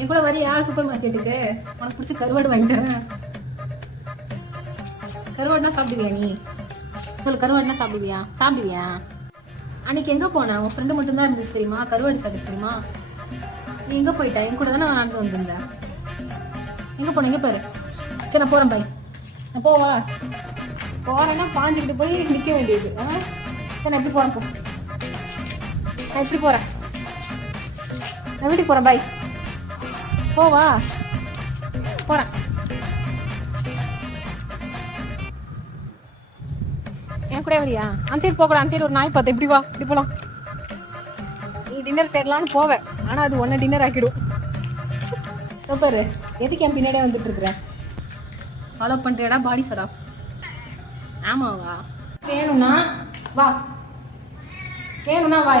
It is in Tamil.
என் கூட வரியா சூப்பர் மார்க்கெட்டுக்கு? உனக்கு பிடிச்ச கருவாடு வாங்கி தரேன். கருவாடுனா சாப்பிடுவியா நீ? சொல்லு, கருவாடுனா சாப்பிடுவியா? சாப்பிடுவியா? அன்னைக்கு எங்க போன? உன் ஃப்ரெண்டு மட்டும் தான் இருந்துச்சு தெரியுமா? கருவாடு சாப்பிட்டு தெரியுமா? நீ எங்க போயிட்ட? என் கூட தானே நடந்து வந்திருந்தேன். எங்க போன? எங்க பாரு. சரி நான் போறேன் பாய். நான் போவா? போறேன்னா பாஞ்சுக்கிட்டு போய் நிக்க வேண்டியது. சரி நான் எப்படி போறேன் போ. நான் எப்படி போறேன்? நான் வீட்டுக்கு போறேன் பாய். போவா? போறேன். என் கூட வரியா? அந்த சைடு போகக்கூடாது. அந்த சைடு ஒரு நாய் பார்த்தேன். இப்படி வா, இப்படி போலாம். நீ டின்னர் தேடலான்னு போவேன், ஆனா அது ஒன்ன டின்னர் ஆக்கிடும். சூப்பர். எதுக்கு என் பின்னாடியே வந்துட்டு இருக்கிற? ஃபாலோ பண்றியடா பாடி சடா? ஆமாவா? வேணும்னா வா, வேணும்னா வா.